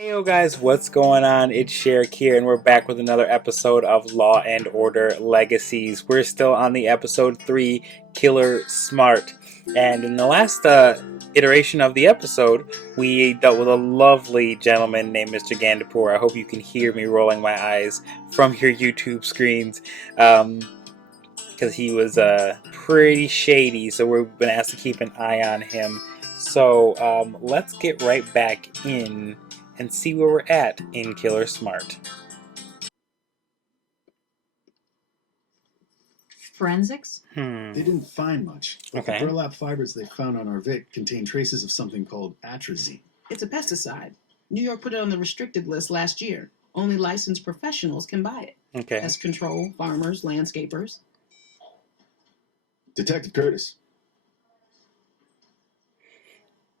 Hey yo guys, what's going on? It's Sherrick here and we're back with another episode of Law and Order Legacies. We're still on the episode 3, Killer Smart. And in the last iteration of the episode, we dealt with a lovely gentleman named Mr. Gandapur. I hope you can hear me rolling my eyes from your YouTube screens. Because he was pretty shady, so we've been asked to keep an eye on him. So let's get right back in and see where we're at in Killer Smart. Forensics? They didn't find much. Okay. The burlap fibers they found on our Vic contain traces of something called atrazine. It's a pesticide. New York put it on the restricted list last year. Only licensed professionals can buy it. Okay. Pest control, farmers, landscapers. Detective Curtis.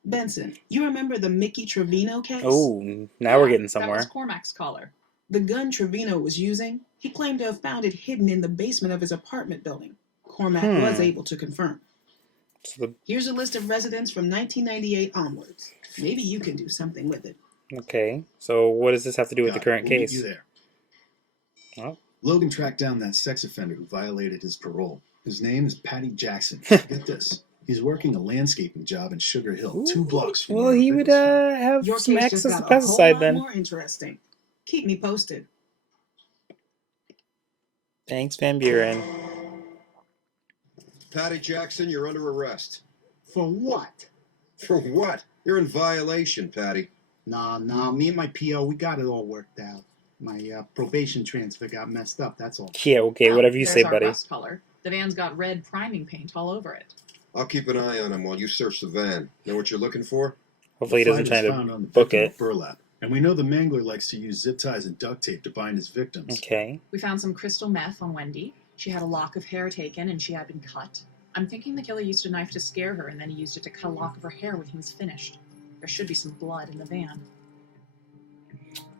Benson, you remember the Mickey Trevino case? Oh, now we're getting somewhere. That was Cormac's caller. The gun Trevino was using, he claimed to have found it hidden in the basement of his apartment building. Cormac was able to confirm. Here's a list of residents from 1998 onwards. Maybe you can do something with it. Okay, so what does this have to do with the current We'll meet case? you there. Oh. Logan tracked down that sex offender who violated his parole. His name is Patty Jackson. Get this. He's working a landscaping job in Sugar Hill, 2 blocks from Well, where he Vic would was found. have Your some case access just to got a whole pesticide lot then. more interesting. Keep me posted. Thanks, Van Buren. Patty Jackson, you're under arrest. For what? For what? You're in violation, Patty. Nah, me and my PO, we got it all worked out. My probation transfer got messed up, that's all. Yeah, okay, Well, whatever you there's say, our buddy. rust color. The van's got red priming paint all over it. I'll keep an eye on him while you search the van. Know what you're looking for? Hopefully he The doesn't try fibers found to on the book victim it. of burlap. And we know the mangler likes to use zip ties and duct tape to bind his victims. Okay. We found some crystal meth on Wendy. She had a lock of hair taken and she had been cut. I'm thinking the killer used a knife to scare her and then he used it to cut a lock of her hair when he was finished. There should be some blood in the van.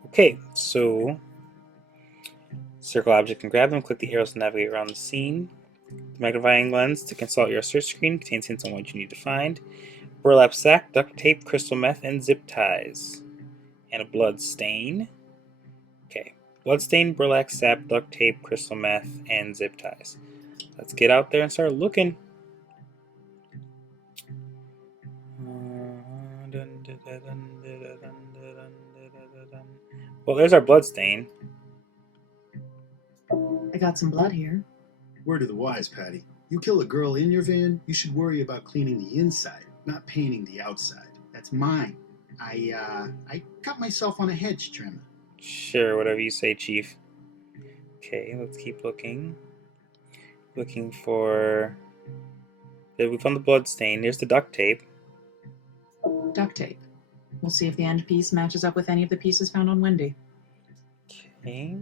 Okay, so circle object and grab them. Click the arrows to navigate around the scene. The magnifying lens to consult your search screen contains hints on what you need to find. Burlap sack, duct tape, crystal meth, and zip ties. And a blood stain. Okay, blood stain, burlap sack, duct tape, crystal meth, and zip ties. Let's get out there and start looking. Well, there's our blood stain. I got some blood here. Word of the wise, Patty. You kill a girl in your van, you should worry about cleaning the inside, not painting the outside. That's mine. I cut myself on a hedge trimmer. Sure, whatever you say, Chief. Okay, let's keep looking. Looking for... We found the blood stain. There's the duct tape. Duct tape. We'll see if the end piece matches up with any of the pieces found on Wendy. Okay.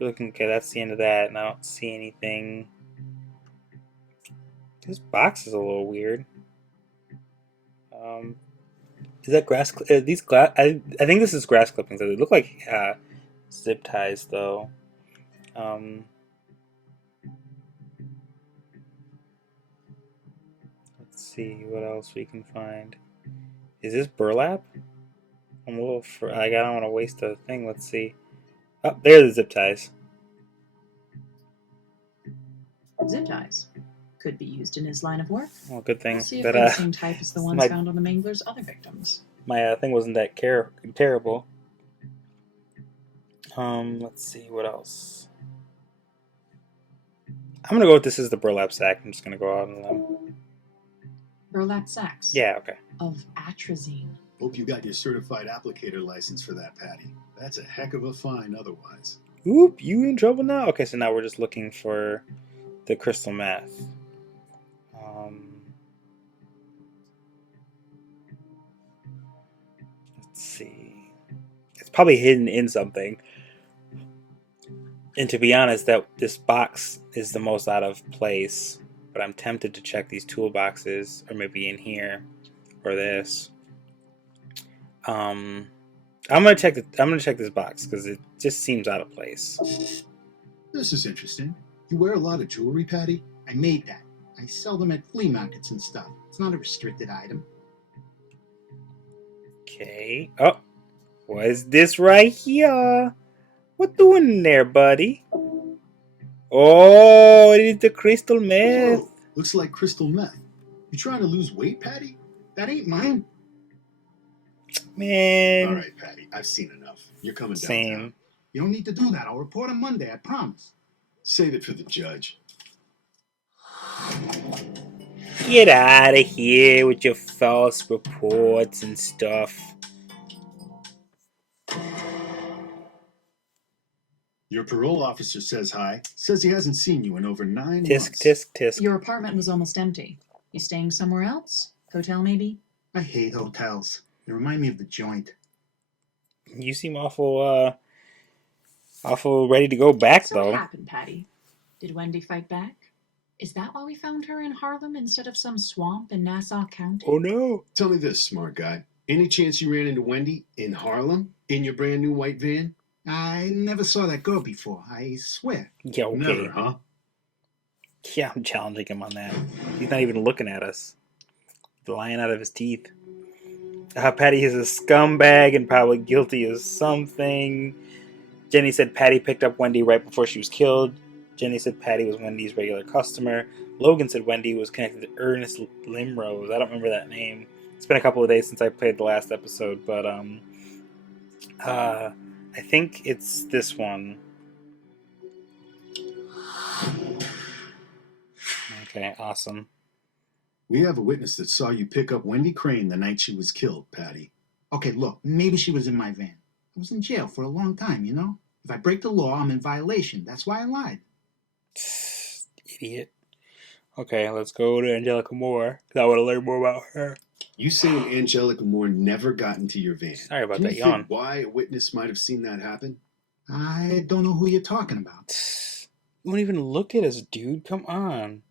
Looking okay, that's the end of that, and I don't see anything. This box is a little weird. Is that grass? These glass? I think this is grass clippings. They look like zip ties, though. Let's see what else we can find. Is this burlap? I'm a little. I don't want to waste a thing. Let's see. Oh, there are the zip ties. Zip ties. Could be used in his line of work. Well, good thing We'll see if that they're the same type as the ones my- found on the Mangler's other victims. my thing wasn't that terrible. Let's see what else. I'm gonna go with this is the burlap sack. I'm just gonna go out on them. Burlap sacks. Yeah, okay. Of atrazine. Hope you got your certified applicator license for that, Patty. That's a heck of a fine otherwise. Oop, you in trouble now? Okay, so now we're just looking for the crystal meth. Let's see. It's probably hidden in something. And to be honest, that this box is the most out of place. But I'm tempted to check these toolboxes, or maybe in here, or this. I'm gonna check this box because it just seems out of place. This is interesting. You wear a lot of jewelry, Patty? I made that. I sell them at flea markets and stuff. It's not a restricted item. Okay. Oh, what is this right here? What doing in there, buddy? Oh, it is the crystal meth. Whoa, looks like crystal meth. You trying to lose weight, Patty? That ain't mine. Man. All right, Patty, I've seen enough. You're coming Same. downtown. You don't need to do that. I'll report on Monday, I promise. Save it for the judge. Get out of here with your false reports and stuff. Your parole officer says hi. Says he hasn't seen you in over 9 Tisk, months. tisk, tisk. Your apartment was almost empty. You staying somewhere else? Hotel, maybe? I hate hotels. They remind me of the joint. You seem awful ready to go back, So though. what happened, Patty? Did Wendy fight back? Is that why we found her in Harlem instead of some swamp in Nassau County? Oh, no. Tell me this, smart guy. Any chance you ran into Wendy in Harlem in your brand new white van? I never saw that girl before, I swear. Yeah, okay. Never, huh? Yeah, I'm challenging him on that. He's not even looking at us. He's lying out of his teeth. Patty is a scumbag and probably guilty of something. Jenny said Patty picked up Wendy right before she was killed. Jenny said Patty was Wendy's regular customer. Logan said Wendy was connected to Ernest Limrose. I don't remember that name. It's been a couple of days since I played the last episode, but I think it's this one. Okay, awesome. We have a witness that saw you pick up Wendy Crane the night she was killed, Patty. Okay, look, maybe she was in my van. I was in jail for a long time, you know? If I break the law, I'm in violation. That's why I lied. Idiot. Okay, let's go to Angelica Moore, because I want to learn more about her. You saying Angelica Moore never got into your van. Sorry about Can that you yawn. think why a witness might have seen that happen? I don't know who you're talking about. You won't even look at us, dude. Come on.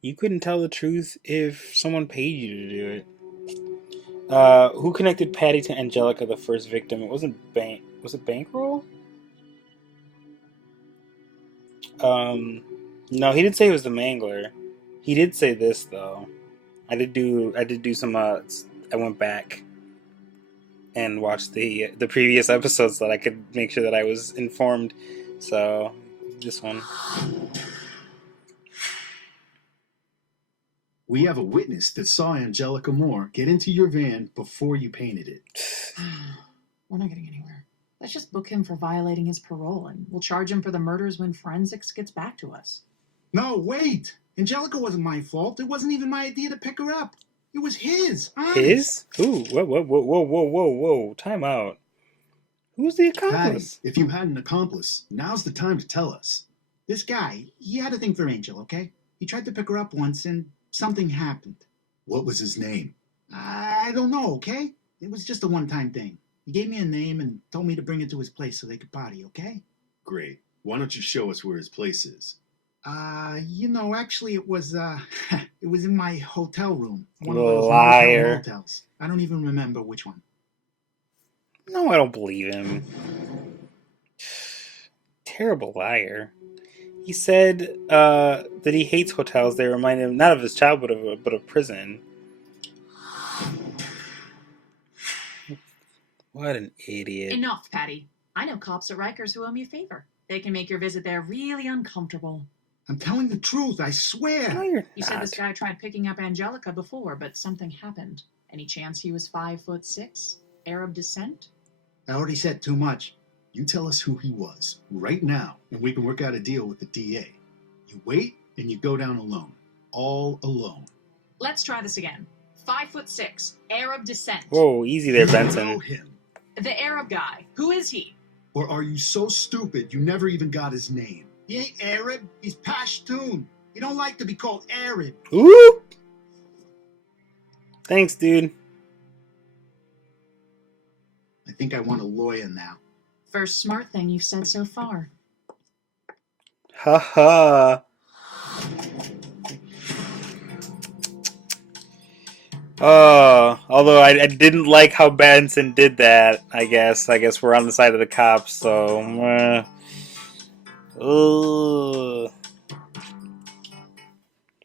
You couldn't tell the truth if someone paid you to do it. Who connected Patty to Angelica, the first victim? It wasn't Was it Bankroll? No, he didn't say it was the Mangler. He did say this though. I did do some. I went back and watched the previous episodes so that I could make sure that I was informed. So this one. We have a witness that saw Angelica Moore get into your van before you painted it. We're not getting anywhere. Let's just book him for violating his parole, and we'll charge him for the murders when forensics gets back to us. No, wait! Angelica wasn't my fault. It wasn't even my idea to pick her up. It was his. Honest. His? Ooh, whoa. Time out. Who's the Patty, accomplice? if you had an accomplice, now's the time to tell us. This guy, he had a thing for Angel, okay? He tried to pick her up once and something happened. What was his name? I don't know, okay? It was just a one-time thing. He gave me a name and told me to bring it to his place so they could party, okay? Great. Why don't you show us where his place is? Actually it was it was in my hotel room. One of Liar. those hotel motels. I don't even remember which one. No, I don't believe him. Terrible liar. He said that he hates hotels. They remind him not of his childhood, but of prison. What an idiot. Enough, Patty. I know cops at Rikers who owe me a favor. They can make your visit there really uncomfortable. I'm telling the truth, I swear. No, you're You not. said this guy tried picking up Angelica before, but something happened. Any chance he was 5'6", Arab descent? I already said too much. You tell us who he was, right now, and we can work out a deal with the DA. You wait, and you go down alone. All alone. Let's try this again. 5'6", Arab descent. Whoa, easy there, You know Benson. him. The Arab guy. Who is he? Or are you so stupid you never even got his name? He ain't Arab, he's Pashtun. He don't like to be called Arab. Oop! Thanks, dude. I think I want a lawyer now. First smart thing you've said so far. Haha. Although I didn't like how Benson did that, I guess. I guess we're on the side of the cops, so...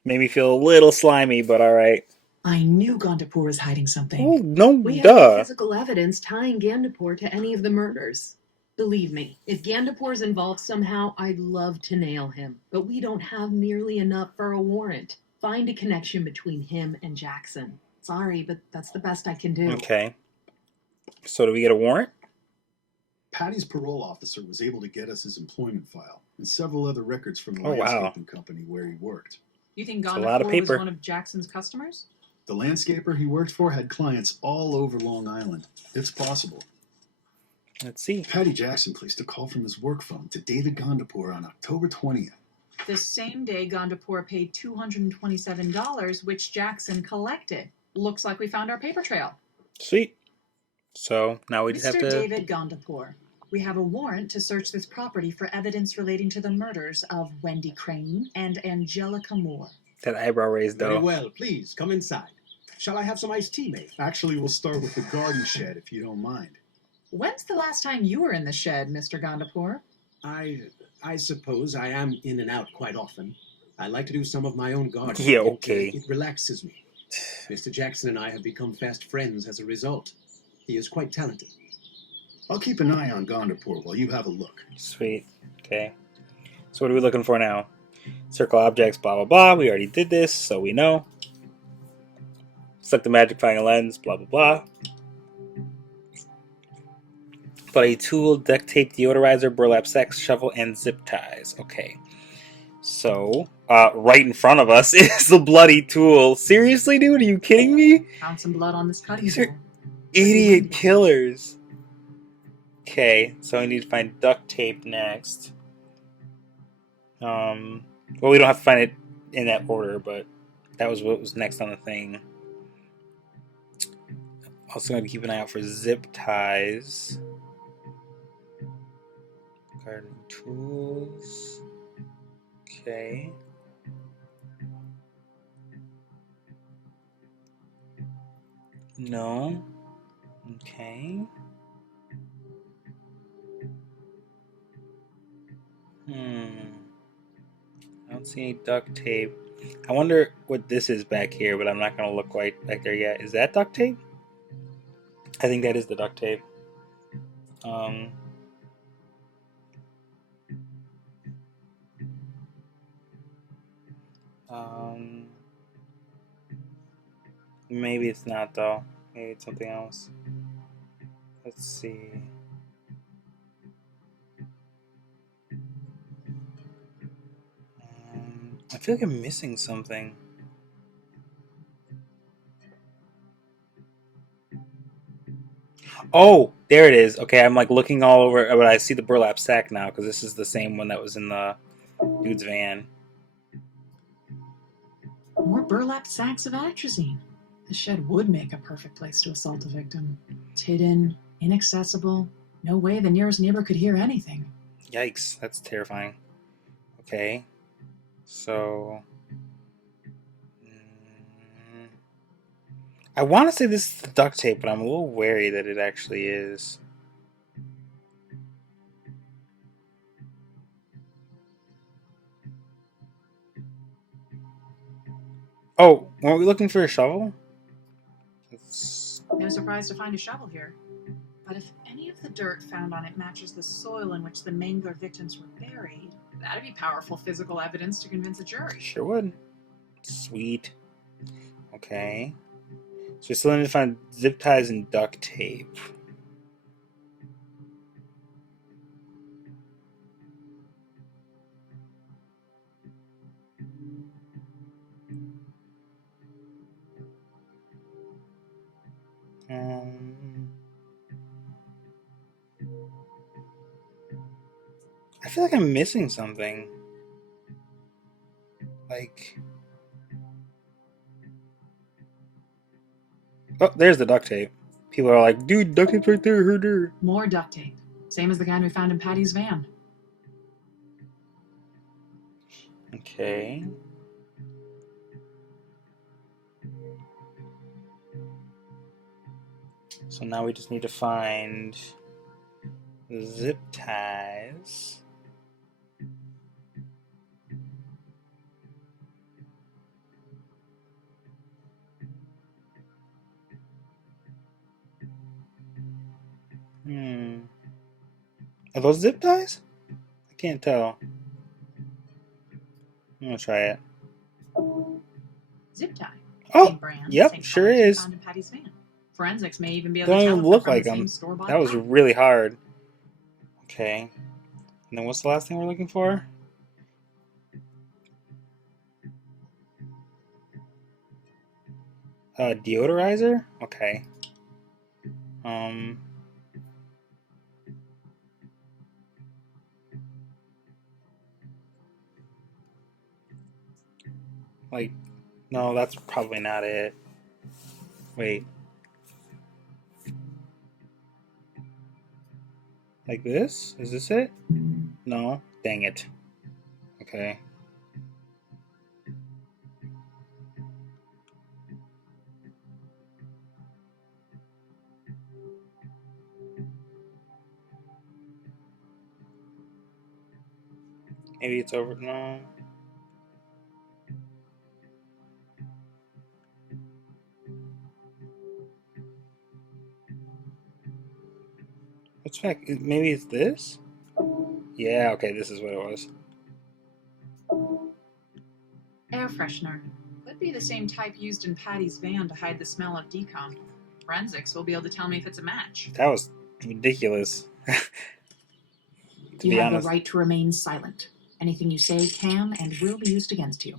Made me feel a little slimy, but alright. I knew Gondapur was hiding something. Oh, no, We have no duh. physical evidence tying Gandapur to any of the murders. Believe me, if Gandapur's involved somehow, I'd love to nail him. But we don't have nearly enough for a warrant. Find a connection between him and Jackson. Sorry, but that's the best I can do. Okay. So do we get a warrant? Patty's parole officer was able to get us his employment file and several other records from the Oh, wow. landscaping company where he worked. You think It's a lot of Gondapur was paper. one of Jackson's customers? The landscaper he worked for had clients all over Long Island. It's possible. Let's see. Patty Jackson placed a call from his work phone to David Gondapur on October 20th. The same day Gondapur paid $227, which Jackson collected. Looks like we found our paper trail. Sweet. So now we just have Mr. to... David Gondapur, we have a warrant to search this property for evidence relating to the murders of Wendy Crane and Angelica Moore. That eyebrow raised, Very though. well, please, come inside. Shall I have some iced tea made? Actually, we'll start with the garden shed, if you don't mind. When's the last time you were in the shed, Mr. Gondapur? I suppose I am in and out quite often. I like to do some of my own gardening. Yeah, okay. It relaxes me. Mr. Jackson and I have become fast friends as a result. He is quite talented. I'll keep an eye on Gondapur while you have a look. Sweet. Okay. So what are we looking for now? Circle objects, blah, blah, blah. We already did this, so we know. Select the magnifying lens, blah, blah, blah. Bloody tool, duct tape, deodorizer, burlap sacks, shovel, and zip ties. Okay. So, right in front of us is the bloody tool. Seriously, dude? Are you kidding me? Found some blood on this cutting These are tool. idiot killers. Okay, so I need to find duct tape next. Well, we don't have to find it in that order, but that was what was next on the thing. Also going to keep an eye out for zip ties. Garden tools. Okay. No. Okay. I don't see any duct tape. I wonder what this is back here, but I'm not going to look quite back there yet. Is that duct tape? I think that is the duct tape. Maybe it's not, though. Maybe it's something else. Let's see. I feel like I'm missing something. Oh, there it is. Okay, I'm like looking all over, but I see the burlap sack now because this is the same one that was in the dude's van. More burlap sacks of atrazine. The shed would make a perfect place to assault a victim. It's hidden, inaccessible. No way the nearest neighbor could hear anything. Yikes, that's terrifying. Okay, so... I want to say this is the duct tape, but I'm a little wary that it actually is. Oh, weren't we looking for a shovel? No surprise to find a shovel here. But if any of the dirt found on it matches the soil in which the Mangler victims were buried, that'd be powerful physical evidence to convince a jury. Sure would. Sweet. Okay. So we still need to find zip ties and duct tape. I feel like I'm missing something. Like... Oh, there's the duct tape. People are like, dude, duct tape's right there, herder. More duct tape. Same as the kind we found in Patty's van. Okay. So now we just need to find the zip ties. Are those zip ties? I can't tell. I'm gonna try it. Zip tie. Oh, Same brand, yep, same sure colors we is. found in Patty's van. Forensics may even be able Don't to tell even if they're look from like the same them. store-bought That was pattern. really hard. Okay. And then what's the last thing we're looking for? Deodorizer? Okay. Like, no, that's probably not it. Wait. Like this? Is this it? No? Dang it. Okay. Maybe it's over. No. What's back? Maybe it's this? Yeah, okay, this is what it was. Air freshener. Could be the same type used in Patty's van to hide the smell of decom. Forensics will be able to tell me if it's a match. That was ridiculous. To You be have honest. the right to remain silent. Anything you say can and will be used against you.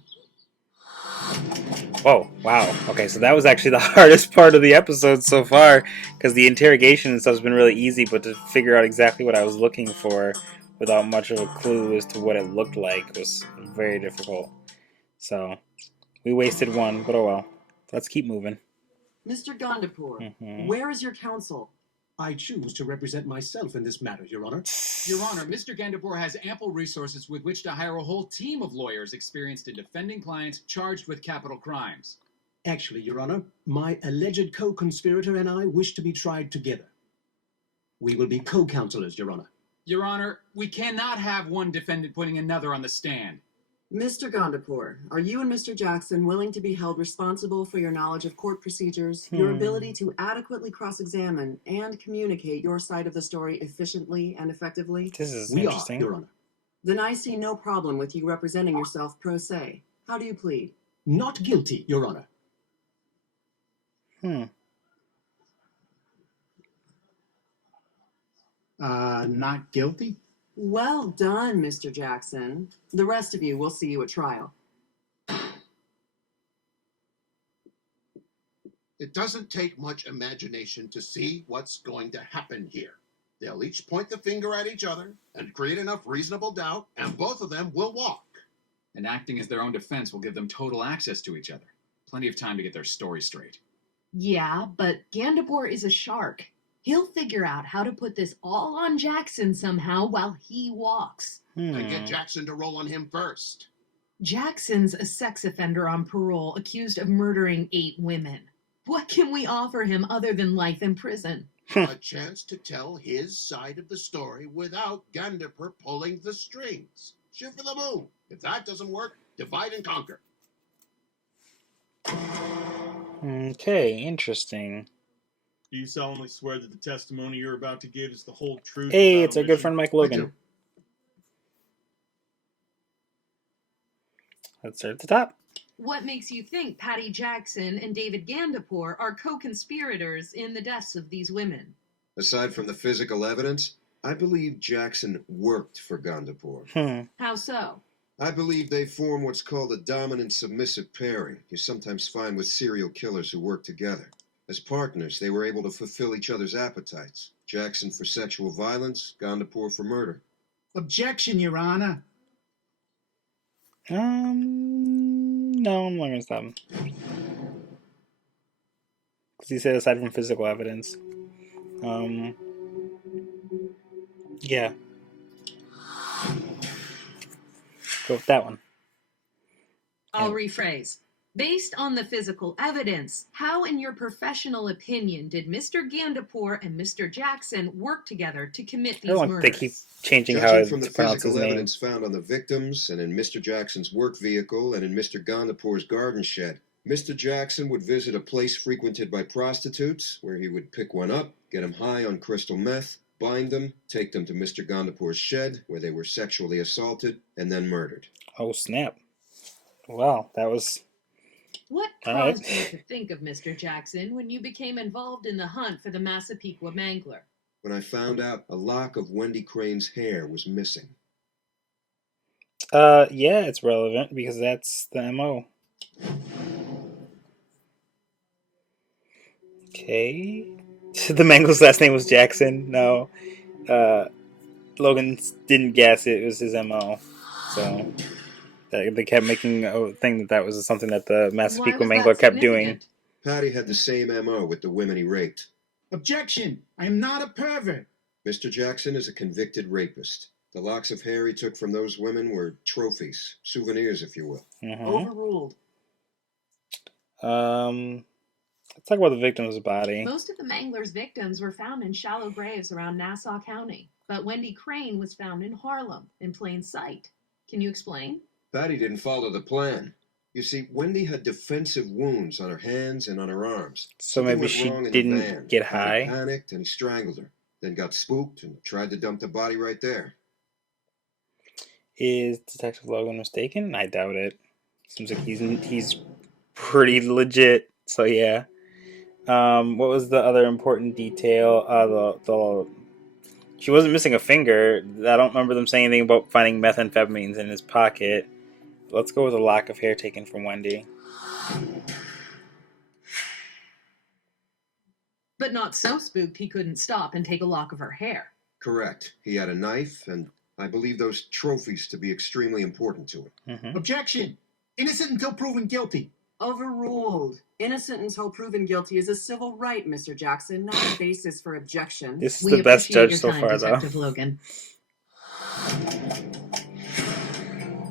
Whoa, wow. Okay, so that was actually the hardest part of the episode so far, because the interrogation and stuff has been really easy, but to figure out exactly what I was looking for without much of a clue as to what it looked like was very difficult. So, we wasted one, but oh well. Let's keep moving. Mr. Gondapur, Mhm. where is your counsel? I choose to represent myself in this matter, Your Honor. Your Honor, Mr. Gandapur has ample resources with which to hire a whole team of lawyers experienced in defending clients charged with capital crimes. Actually, Your Honor, my alleged co-conspirator and I wish to be tried together. We will be co-counselors, Your Honor. Your Honor, we cannot have one defendant putting another on the stand. Mr. Gondapur, are you and Mr. Jackson willing to be held responsible for your knowledge of court procedures, your ability to adequately cross-examine, and communicate your side of the story efficiently and effectively? This is We interesting. are, Your Honor. Then I see no problem with you representing yourself pro se. How do you plead? Not guilty, Your Honor. Not guilty? Well done, Mr. Jackson. The rest of you will see you at trial. It doesn't take much imagination to see what's going to happen here. They'll each point the finger at each other and create enough reasonable doubt, and both of them will walk. And acting as their own defense will give them total access to each other. Plenty of time to get their story straight. Yeah, but Gandapur is a shark. He'll figure out how to put this all on Jackson somehow while he walks. And get Jackson to roll on him first. Jackson's a sex offender on parole accused of murdering 8 women. What can we offer him other than life in prison? A chance to tell his side of the story without Gandapur pulling the strings. Shoot for the moon. If that doesn't work, divide and conquer. Okay, interesting. Do you solemnly swear that the testimony you're about to give is the whole truth? Hey, it's our good friend Mike Logan. Let's start at the top. What makes you think Patty Jackson and David Gandapur are co-conspirators in the deaths of these women? Aside from the physical evidence, I believe Jackson worked for Gandapur. How so? I believe they form what's called a dominant-submissive pairing you sometimes find with serial killers who work together. As partners, they were able to fulfill each other's appetites. Jackson for sexual violence, Gandapur for murder. Objection, Your Honor. No, I'm not gonna stop him. Because he said aside from physical evidence. Yeah. Go with that one. I'll rephrase. Based on the physical evidence, how, in your professional opinion, did Mr. Gandapur and Mr. Jackson work together to commit these murders? They keep changing Judging how from to the pronounce his physical name. evidence found on the victims and in Mr. Jackson's work vehicle and in Mr. Gandapur's garden shed, Mr. Jackson would visit a place frequented by prostitutes where he would pick one up, get him high on crystal meth, bind them, take them to Mr. Gondapor's shed, where they were sexually assaulted, and then murdered. Oh, snap. Well, that was... What All right. caused you to think of Mr. Jackson when you became involved in the hunt for the Massapequa Mangler? When I found out a lock of Wendy Crane's hair was missing. Yeah, it's relevant because that's the MO. Okay. The Mangler's last name was Jackson. No. Logan didn't guess it was his MO. So they kept making a thing that was something that the Massapequa Mangler kept doing. Patty had the same MO with the women he raped. Objection! I am not a pervert. Mr. Jackson is a convicted rapist. The locks of hair he took from those women were trophies, souvenirs, if you will. Overruled. Let's talk about the victim's body. Most of the Mangler's victims were found in shallow graves around Nassau County, but Wendy Crane was found in Harlem, in plain sight. Can you explain? Patty didn't follow the plan. You see, Wendy had defensive wounds on her hands and on her arms. So maybe she didn't get high. Patty panicked and he strangled her, then got spooked and tried to dump the body right there. Is Detective Logan mistaken? I doubt it. Seems like he's pretty legit. So yeah. What was the other important detail? She wasn't missing a finger. I don't remember them saying anything about finding methamphetamines in his pocket. Let's go with a lock of hair taken from Wendy. But not so spooked he couldn't stop and take a lock of her hair. Correct. He had a knife, and I believe those trophies to be extremely important to him. Objection! Innocent until proven guilty. Overruled. Innocent until proven guilty is a civil right, Mr. Jackson, not a basis for objection. This is the best judge so far, though. Detective Logan.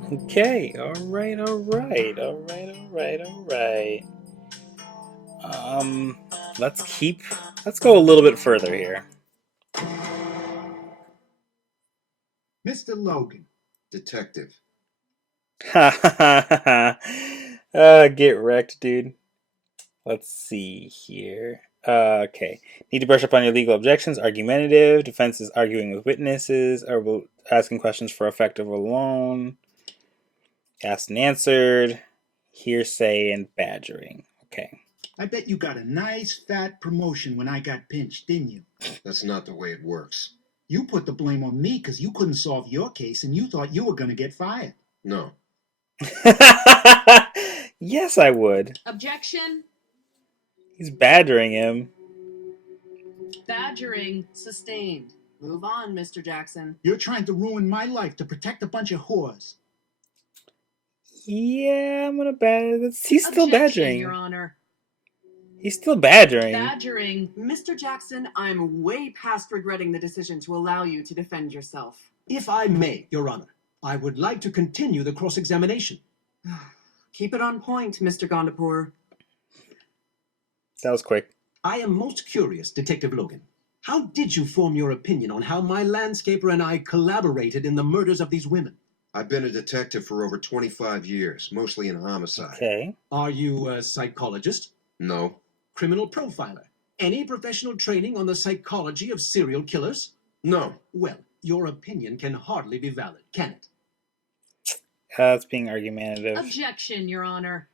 Okay, all right. Let's go a little bit further here. Mr. Logan. Detective. Get wrecked, dude. Let's see here. Okay. Need to brush up on your legal objections. Argumentative. Defense is arguing with witnesses. Or asking questions for effective alone. Asked and answered. Hearsay and badgering. Okay. I bet you got a nice fat promotion when I got pinched, didn't you? That's not the way it works. You put the blame on me because you couldn't solve your case and you thought you were going to get fired. No. Yes, I would. Objection. He's badgering him. Badgering. Sustained. Move on, Mr. Jackson. You're trying to ruin my life to protect a bunch of whores. Yeah, I'm gonna badger. He's still Objection, badgering. Your Honor. He's still badgering. Badgering. Mr. Jackson, I'm way past regretting the decision to allow you to defend yourself. If I may, Your Honor, I would like to continue the cross-examination. Keep it on point, Mr. Gondapur. That was quick. I am most curious, Detective Logan. How did you form your opinion on how my landscaper and I collaborated in the murders of these women? I've been a detective for over 25 years, mostly in homicide. Okay. Are you a psychologist? No. Criminal profiler? Any professional training on the psychology of serial killers? No. Well, your opinion can hardly be valid, can it? That's being argumentative. Objection, Your Honor.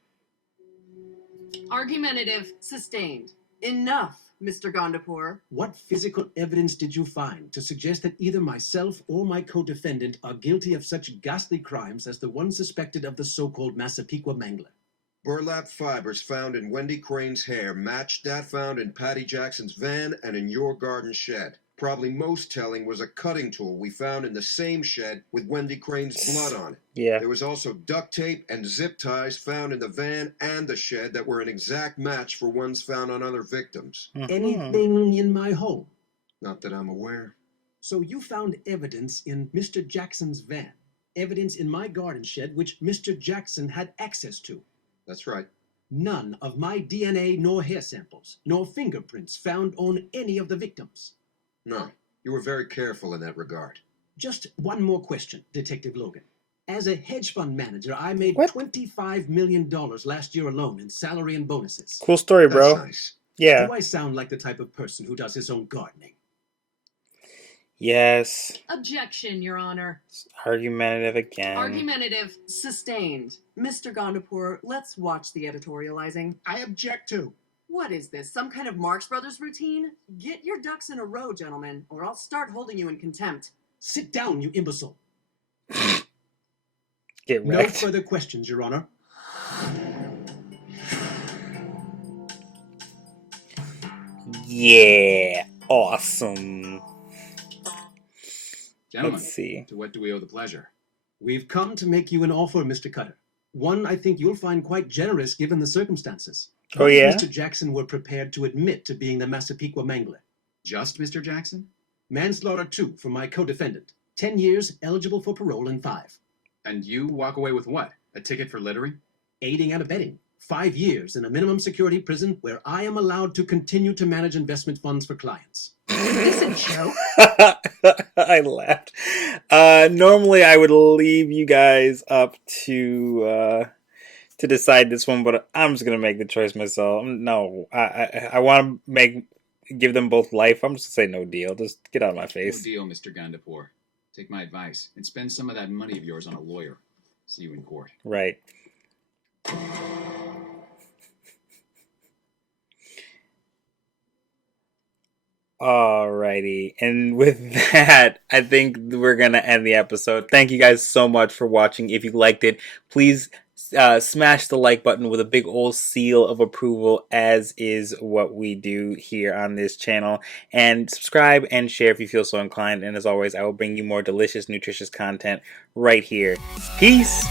Argumentative. Sustained. Enough, Mr. Gondapur. What physical evidence did you find to suggest that either myself or my co-defendant are guilty of such ghastly crimes as the one suspected of the so-called Massapequa Mangler? Burlap fibers found in Wendy Crane's hair matched that found in Patty Jackson's van and in your garden shed. Probably most telling was a cutting tool we found in the same shed with Wendy Crane's blood on it. Yeah. There was also duct tape and zip ties found in the van and the shed that were an exact match for ones found on other victims. Anything in my home? Not that I'm aware. So you found evidence in Mr. Jackson's van, evidence in my garden shed which Mr. Jackson had access to. That's right. None of my DNA nor hair samples, nor fingerprints found on any of the victims. No, you were very careful in that regard. Just one more question, Detective Logan. As a hedge fund manager, I made $25 million last year alone in salary and bonuses. Cool story, bro. That's nice. Yeah. Do I sound like the type of person who does his own gardening? Yes. Objection, Your Honor. Argumentative again. Argumentative. Sustained. Mr. Gondapur, let's watch the editorializing. I object to. What is this, some kind of Marx Brothers routine? Get your ducks in a row, gentlemen, or I'll start holding you in contempt. Sit down, you imbecile. Get No wrecked. further questions, Your Honor. Yeah. Awesome. Gentlemen, Let's see. to what do we owe the pleasure? We've come to make you an offer, Mr. Cutter. One I think you'll find quite generous given the circumstances. Oh, yeah? Mr. Jackson were prepared to admit to being the Massapequa Mangler. Just Mr. Jackson? Manslaughter 2 for my co-defendant. 10 years, eligible for parole in 5. And you walk away with what? A ticket for littering? Aiding and abetting. 5 years in a minimum security prison where I am allowed to continue to manage investment funds for clients. Is this a joke? I laughed. Normally I would leave you guys up to decide this one, but I'm just gonna make the choice myself. No, I want to give them both life. I'm just gonna say no deal. Just get out of my No face. deal, Mr. Gondapur. Take my advice and spend some of that money of yours on a lawyer. See you in court. Right. Alrighty, and with that, I think we're gonna end the episode. Thank you guys so much for watching. If you liked it, please smash the like button with a big old seal of approval, as is what we do here on this channel. And subscribe and share if you feel so inclined. And as always, I will bring you more delicious, nutritious content right here. Peace!